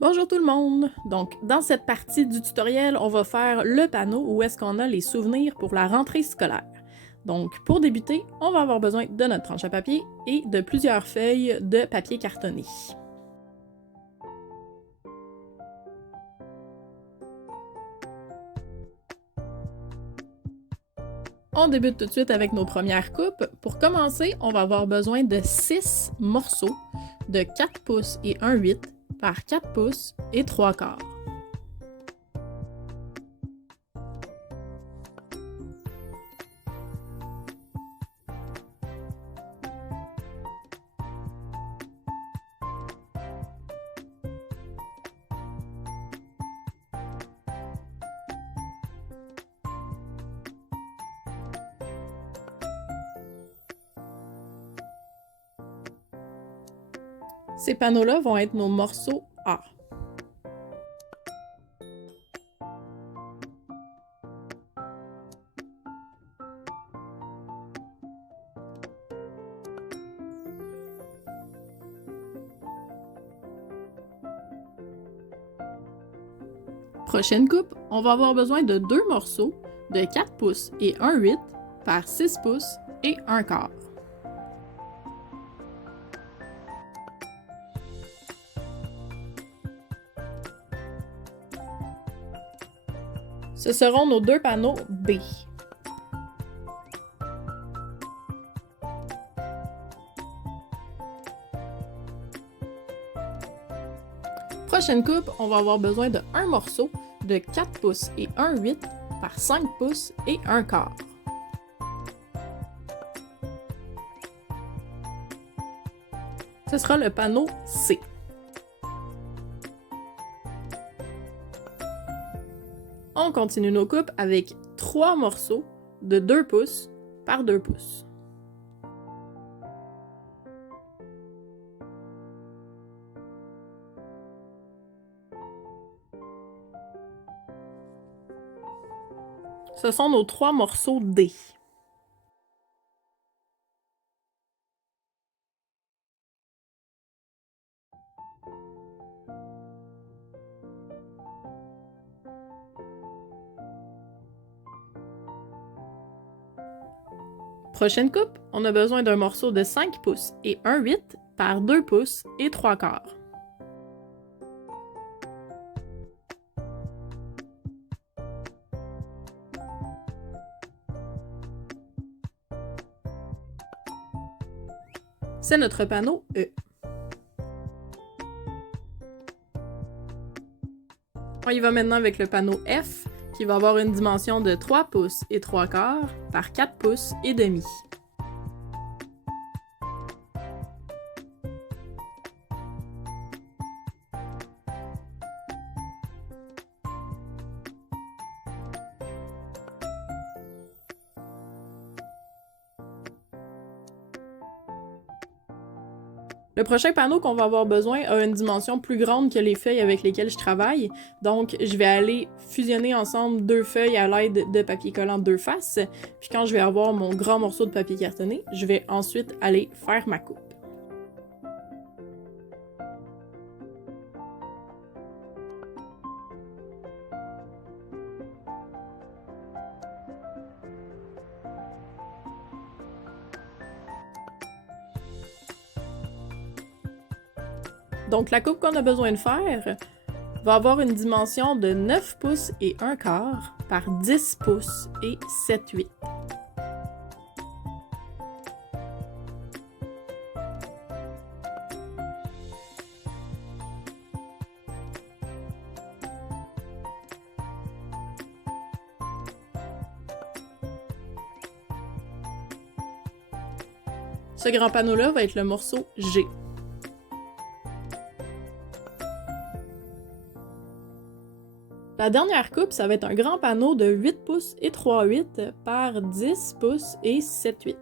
Bonjour tout le monde! Donc, dans cette partie du tutoriel, on va faire le panneau où est-ce qu'on a les souvenirs pour la rentrée scolaire. Donc, pour débuter, on va avoir besoin de notre planche à papier et de plusieurs feuilles de papier cartonné. On débute tout de suite avec nos premières coupes. Pour commencer, on va avoir besoin de 6 morceaux de 4 pouces et 1/8 par 4 pouces et 3/4. Ces panneaux-là vont être nos morceaux A. Prochaine coupe, on va avoir besoin de 2 morceaux de 4 pouces et 1/8 par 6 pouces et 1/4. Ce seront nos 2 panneaux B. Prochaine coupe, on va avoir besoin de 1 morceau de 4 pouces et 1/8 par 5 pouces et 1/4. Ce sera le panneau C. On continue nos coupes avec 3 morceaux de 2 pouces par 2 pouces. Ce sont nos 3 morceaux D. Prochaine coupe, on a besoin d'un morceau de 5 pouces et 1/8 par 2 pouces et 3/4. C'est notre panneau E. On y va maintenant avec le panneau F, qui va avoir une dimension de 3 pouces et 3/4 par 4 pouces et demi. Le prochain panneau qu'on va avoir besoin a une dimension plus grande que les feuilles avec lesquelles je travaille, donc je vais aller fusionner ensemble 2 feuilles à l'aide de papier collant 2 faces, puis quand je vais avoir mon grand morceau de papier cartonné, je vais ensuite aller faire ma coupe. Donc la coupe qu'on a besoin de faire va avoir une dimension de 9 pouces et 1/4 par 10 pouces et 7/8. Ce grand panneau-là va être le morceau G. La dernière coupe, ça va être un grand panneau de 8 pouces et 3/8 par 10 pouces et 7/8.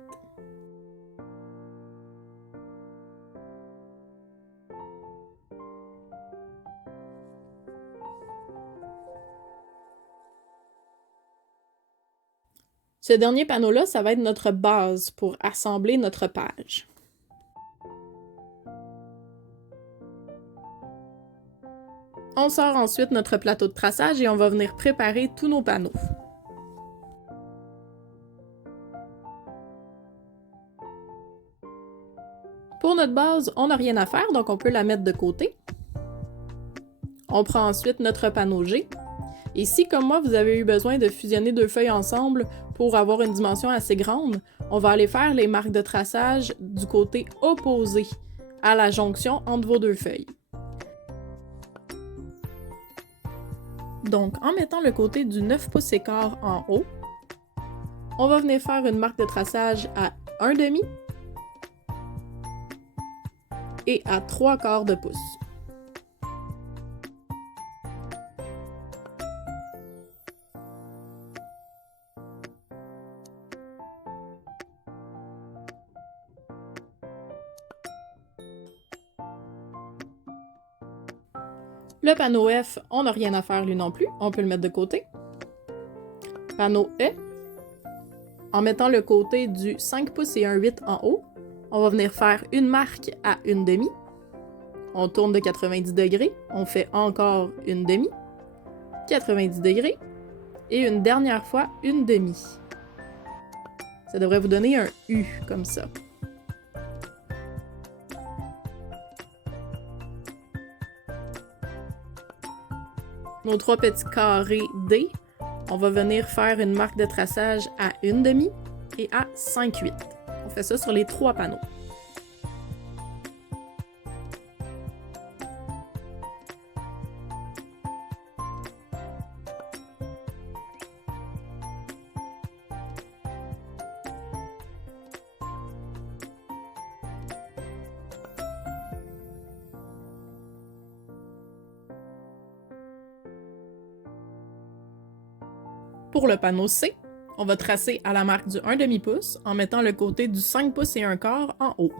Ce dernier panneau-là, ça va être notre base pour assembler notre page. On sort ensuite notre plateau de traçage et on va venir préparer tous nos panneaux. Pour notre base, on n'a rien à faire, donc on peut la mettre de côté. On prend ensuite notre panneau G. Et si, comme moi, vous avez eu besoin de fusionner deux feuilles ensemble pour avoir une dimension assez grande, on va aller faire les marques de traçage du côté opposé à la jonction entre vos deux feuilles. Donc, en mettant le côté du 9 pouces et quart en haut, on va venir faire une marque de traçage à 1/2 et à 3/4 de pouce. Le panneau F, on n'a rien à faire lui non plus, on peut le mettre de côté. Panneau E, en mettant le côté du 5 pouces et 1/8 en haut, on va venir faire une marque à 1/2. On tourne de 90 degrés, on fait encore 1/2, 90 degrés, et une dernière fois 1/2. Ça devrait vous donner un U comme ça. Nos 3 petits carrés D, on va venir faire une marque de traçage à 1/2 et à 5/8. On fait ça sur les 3 panneaux. Pour le panneau C, on va tracer à la marque du 1/2 pouce en mettant le côté du 5 pouces et 1/4 en haut.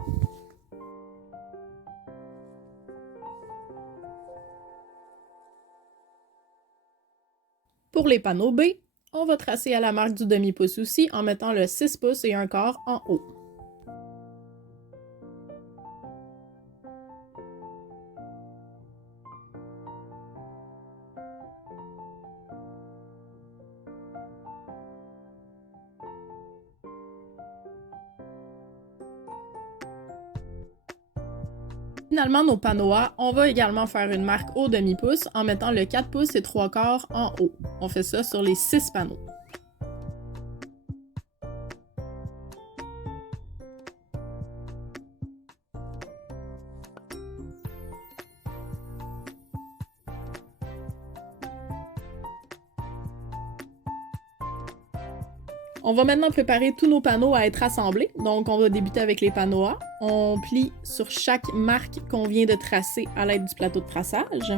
Pour les panneaux B, on va tracer à la marque du demi-pouce aussi en mettant le 6 pouces et 1/4 en haut. Finalement, nos panneaux A, on va également faire une marque au demi-pouce en mettant le 4 pouces et 3/4 en haut. On fait ça sur les 6 panneaux. On va maintenant préparer tous nos panneaux à être assemblés. Donc, on va débuter avec les panneaux A. On plie sur chaque marque qu'on vient de tracer à l'aide du plateau de traçage.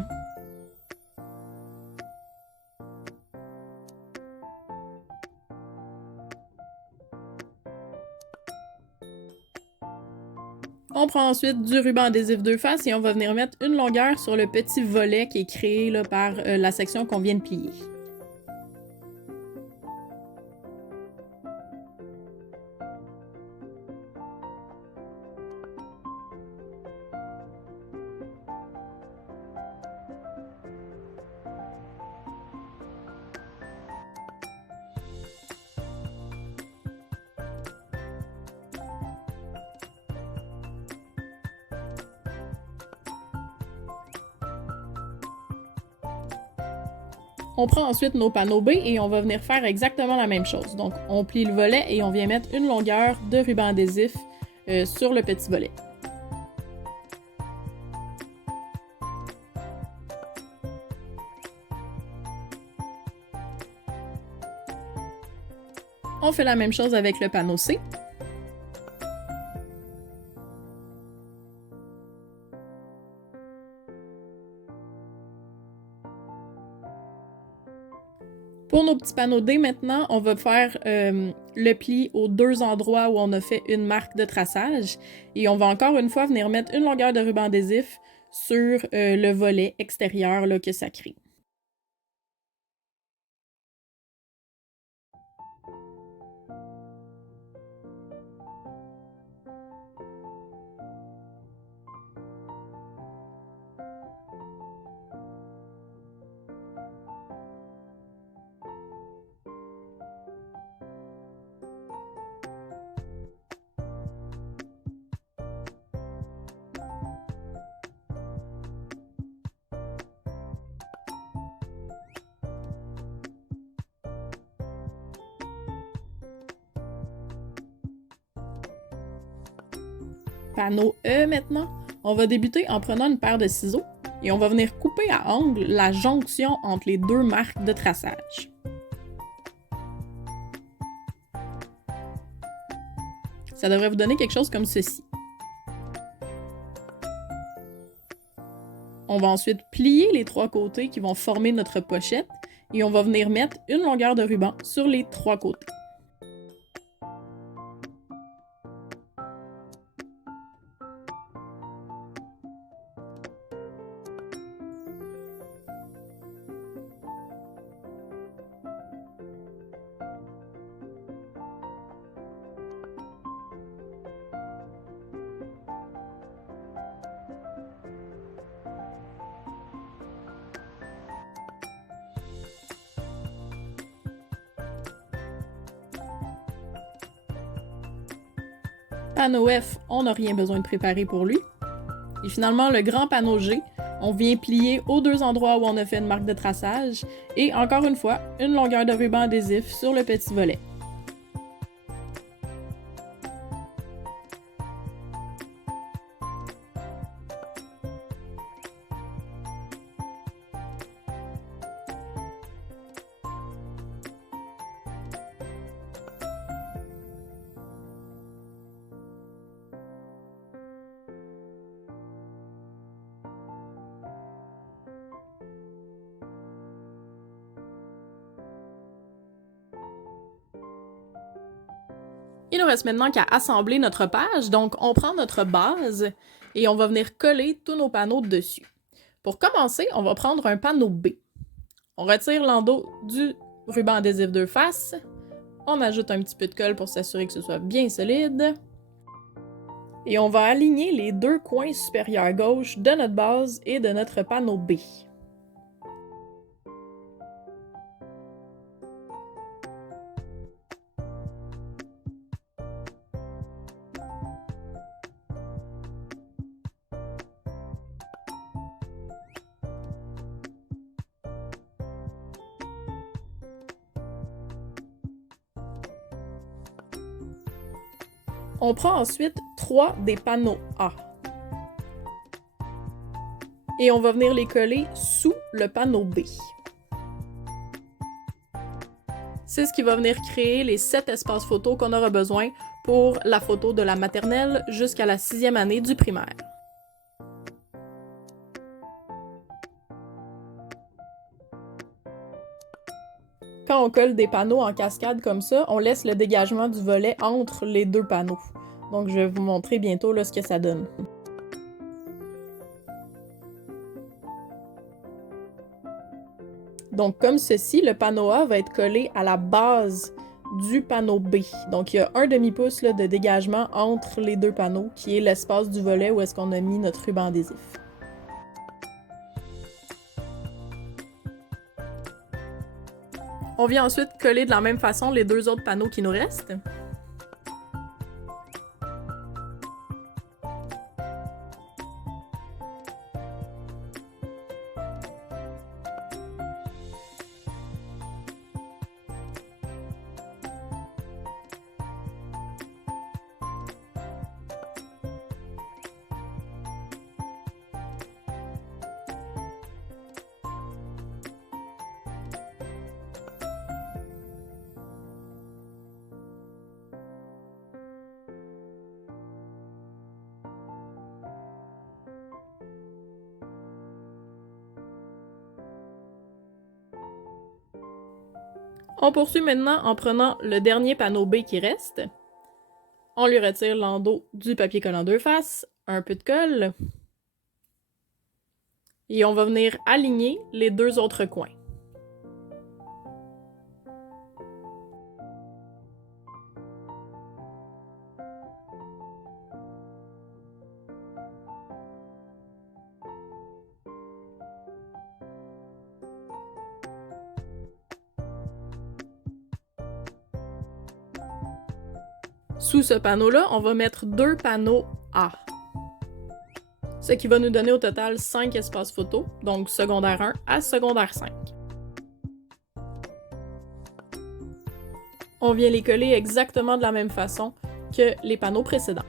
On prend ensuite du ruban adhésif deux faces et on va venir mettre une longueur sur le petit volet qui est créé là, par la section qu'on vient de plier. On prend ensuite nos panneaux B et on va venir faire exactement la même chose. Donc, on plie le volet et on vient mettre une longueur de ruban adhésif sur le petit volet. On fait la même chose avec le panneau C. Pour nos petits panneaux D maintenant, on va faire le pli aux 2 endroits où on a fait une marque de traçage. Et on va encore une fois venir mettre une longueur de ruban adhésif sur le volet extérieur là, que ça crée. Panneau E maintenant, on va débuter en prenant une paire de ciseaux et on va venir couper à angle la jonction entre les deux marques de traçage. Ça devrait vous donner quelque chose comme ceci. On va ensuite plier les trois côtés qui vont former notre pochette et on va venir mettre une longueur de ruban sur les trois côtés. Panneau F, on n'a rien besoin de préparer pour lui. Et finalement, le grand panneau G, on vient plier aux deux endroits où on a fait une marque de traçage et encore une fois, une longueur de ruban adhésif sur le petit volet. Il nous reste maintenant qu'à assembler notre page, donc on prend notre base et on va venir coller tous nos panneaux dessus. Pour commencer, on va prendre un panneau B. On retire l'endos du ruban adhésif deux faces, on ajoute un petit peu de colle pour s'assurer que ce soit bien solide, et on va aligner les deux coins supérieurs gauche de notre base et de notre panneau B. On prend ensuite 3 des panneaux A. Et on va venir les coller sous le panneau B. C'est ce qui va venir créer les 7 espaces photos qu'on aura besoin pour la photo de la maternelle jusqu'à la 6e année du primaire. Quand on colle des panneaux en cascade comme ça, on laisse le dégagement du volet entre les deux panneaux. Donc je vais vous montrer bientôt là, ce que ça donne. Donc comme ceci, le panneau A va être collé à la base du panneau B. Donc il y a un demi-pouce de dégagement entre les deux panneaux, qui est l'espace du volet où est-ce qu'on a mis notre ruban adhésif. On vient ensuite coller de la même façon les deux autres panneaux qui nous restent. On poursuit maintenant en prenant le dernier panneau B qui reste. On lui retire l'endos du papier collant deux faces, un peu de colle, et on va venir aligner les deux autres coins. Sous ce panneau-là, on va mettre 2 panneaux A. Ce qui va nous donner au total 5 espaces photos, donc secondaire 1 à secondaire 5. On vient les coller exactement de la même façon que les panneaux précédents.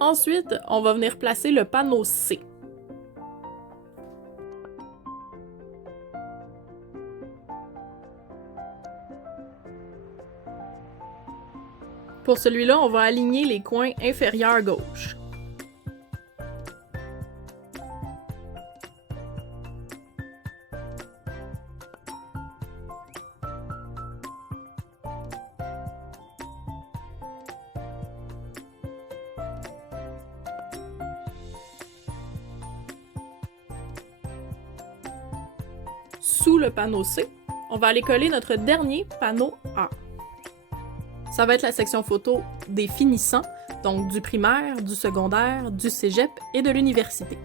Ensuite, on va venir placer le panneau C. Pour celui-là, on va aligner les coins inférieurs gauche. Sous le panneau C, on va aller coller notre dernier panneau A. Ça va être la section photo des finissants, donc du primaire, du secondaire, du cégep et de l'université.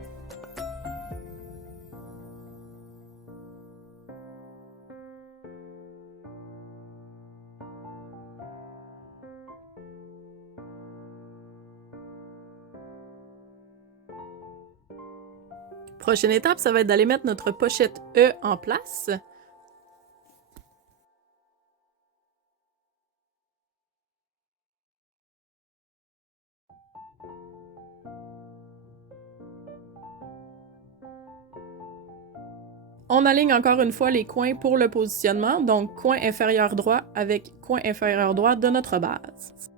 Prochaine étape, ça va être d'aller mettre notre pochette E en place. On aligne encore une fois les coins pour le positionnement, donc coin inférieur droit avec coin inférieur droit de notre base.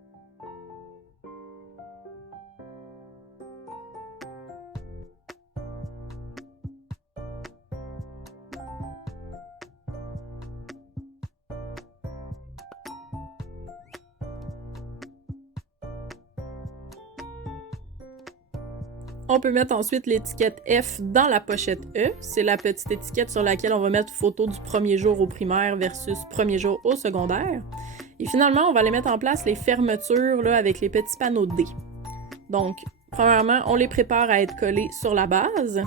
On peut mettre ensuite l'étiquette F dans la pochette E. C'est la petite étiquette sur laquelle on va mettre photo du premier jour au primaire versus premier jour au secondaire. Et finalement, on va aller mettre en place les fermetures là, avec les petits panneaux D. Donc, premièrement, on les prépare à être collés sur la base.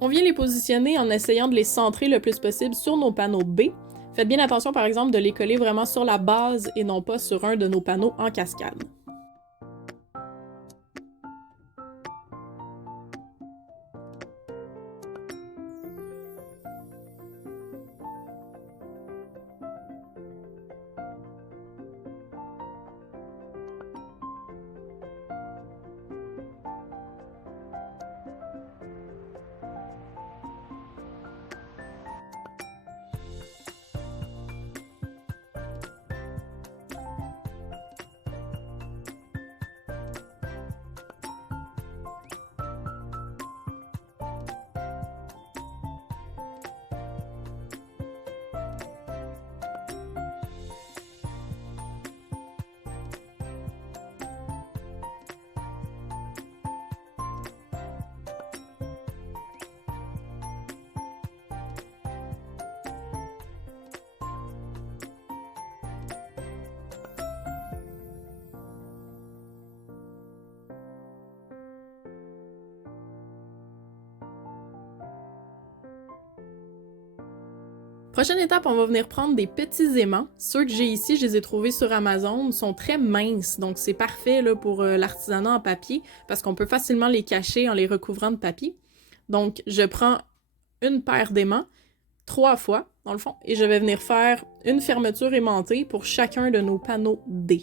On vient les positionner en essayant de les centrer le plus possible sur nos panneaux B. Faites bien attention, par exemple, de les coller vraiment sur la base et non pas sur un de nos panneaux en cascade. Prochaine étape, on va venir prendre des petits aimants. Ceux que j'ai ici, je les ai trouvés sur Amazon, sont très minces, donc c'est parfait là, pour l'artisanat en papier, parce qu'on peut facilement les cacher en les recouvrant de papier. Donc, je prends une paire d'aimants, 3 fois, dans le fond, et je vais venir faire une fermeture aimantée pour chacun de nos panneaux D.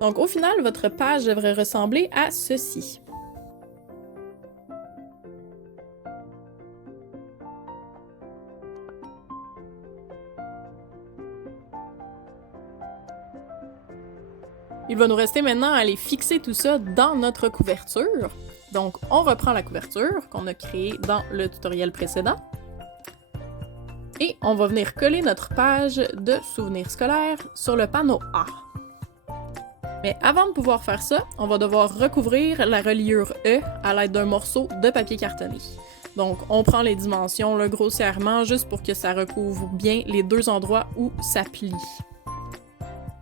Donc au final, votre page devrait ressembler à ceci. Il va nous rester maintenant à aller fixer tout ça dans notre couverture. Donc, on reprend la couverture qu'on a créée dans le tutoriel précédent. Et on va venir coller notre page de souvenirs scolaires sur le panneau A. Mais avant de pouvoir faire ça, on va devoir recouvrir la reliure E à l'aide d'un morceau de papier cartonné. Donc, on prend les dimensions là, grossièrement juste pour que ça recouvre bien les deux endroits où ça plie.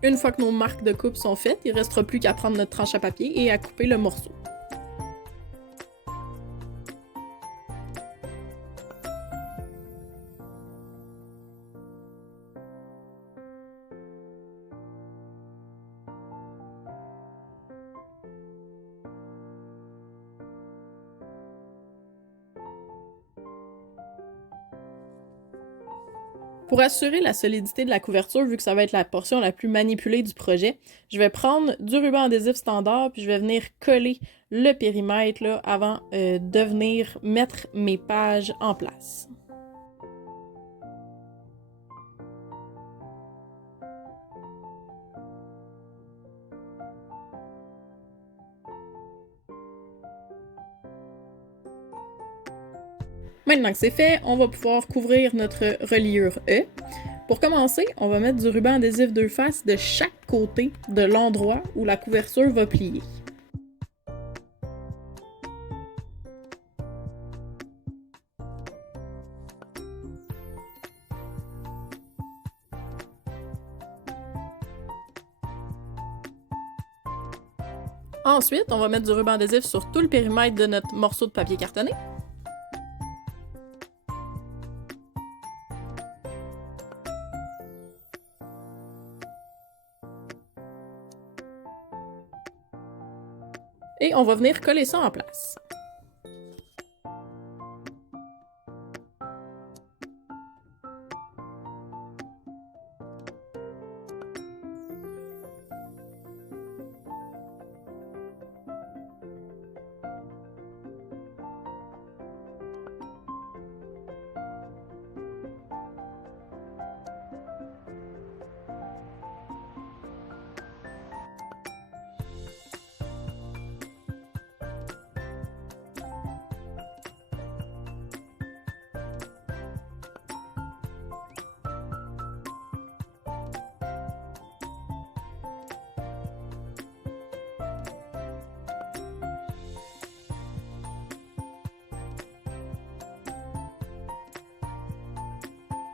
Une fois que nos marques de coupe sont faites, il ne restera plus qu'à prendre notre tranche à papier et à couper le morceau. Pour assurer la solidité de la couverture, vu que ça va être la portion la plus manipulée du projet, je vais prendre du ruban adhésif standard puis je vais venir coller le périmètre là, avant de venir mettre mes pages en place. Maintenant que c'est fait, on va pouvoir couvrir notre reliure E. Pour commencer, on va mettre du ruban adhésif deux faces de chaque côté de l'endroit où la couverture va plier. Ensuite, on va mettre du ruban adhésif sur tout le périmètre de notre morceau de papier cartonné. Et on va venir coller ça en place.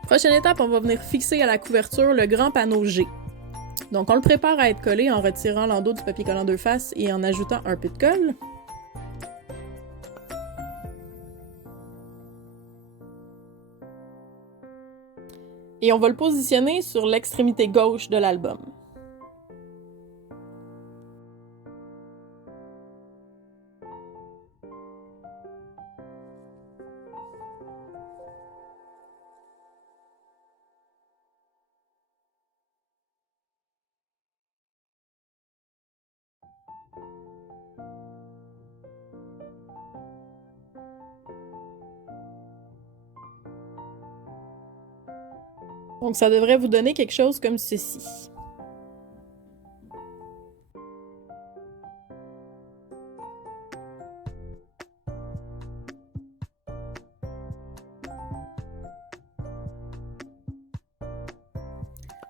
Prochaine étape, on va venir fixer à la couverture le grand panneau G. Donc on le prépare à être collé en retirant l'endos du papier collant deux faces et en ajoutant un peu de colle. Et on va le positionner sur l'extrémité gauche de l'album. Donc ça devrait vous donner quelque chose comme ceci.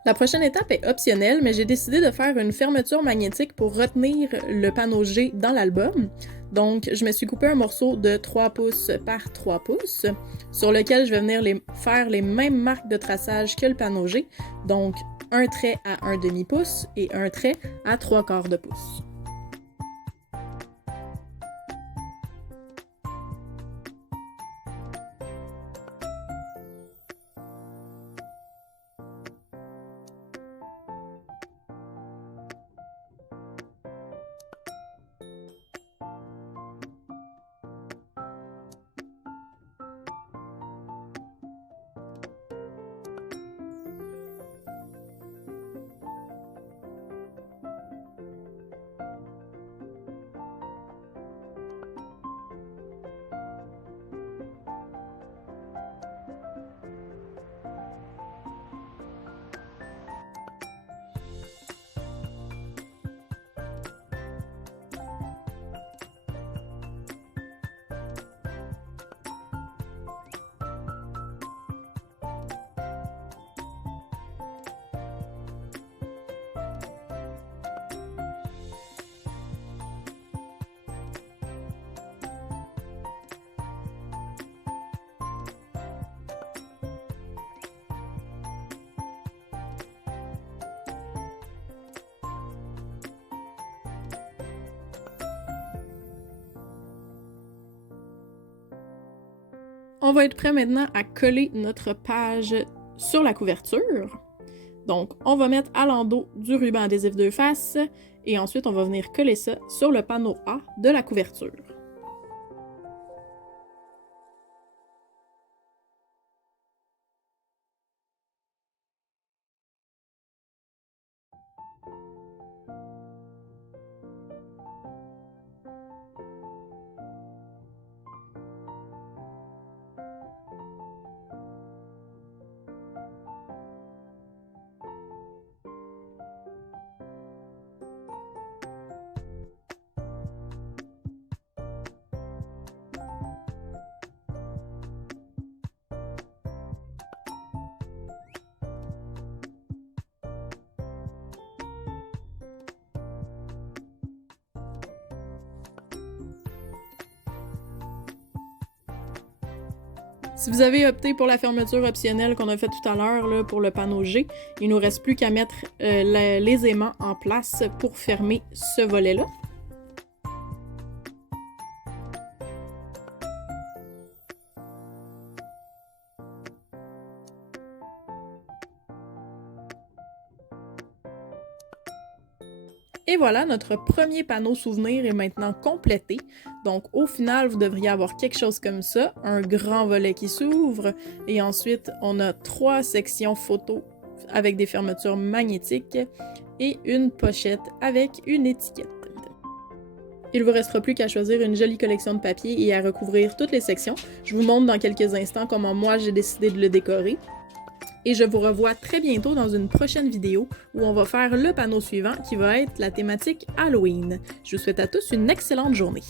La prochaine étape est optionnelle, mais j'ai décidé de faire une fermeture magnétique pour retenir le panneau G dans l'album. Donc, je me suis coupé un morceau de 3 pouces par 3 pouces, sur lequel je vais venir faire les mêmes marques de traçage que le panneau G. Donc, un trait à 1 demi-pouce et un trait à 3/4 de pouce. On va être prêt maintenant à coller notre page sur la couverture. Donc, on va mettre à l'endos du ruban adhésif 2 faces et ensuite on va venir coller ça sur le panneau A de la couverture. Si vous avez opté pour la fermeture optionnelle qu'on a fait tout à l'heure pour le panneau G, il nous reste plus qu'à mettre les aimants en place pour fermer ce volet-là. Et voilà, notre premier panneau souvenir est maintenant complété. Donc au final, vous devriez avoir quelque chose comme ça, un grand volet qui s'ouvre, et ensuite on a 3 sections photos avec des fermetures magnétiques et une pochette avec une étiquette. Il ne vous restera plus qu'à choisir une jolie collection de papier et à recouvrir toutes les sections. Je vous montre dans quelques instants comment moi j'ai décidé de le décorer. Et je vous revois très bientôt dans une prochaine vidéo où on va faire le panneau suivant qui va être la thématique Halloween. Je vous souhaite à tous une excellente journée.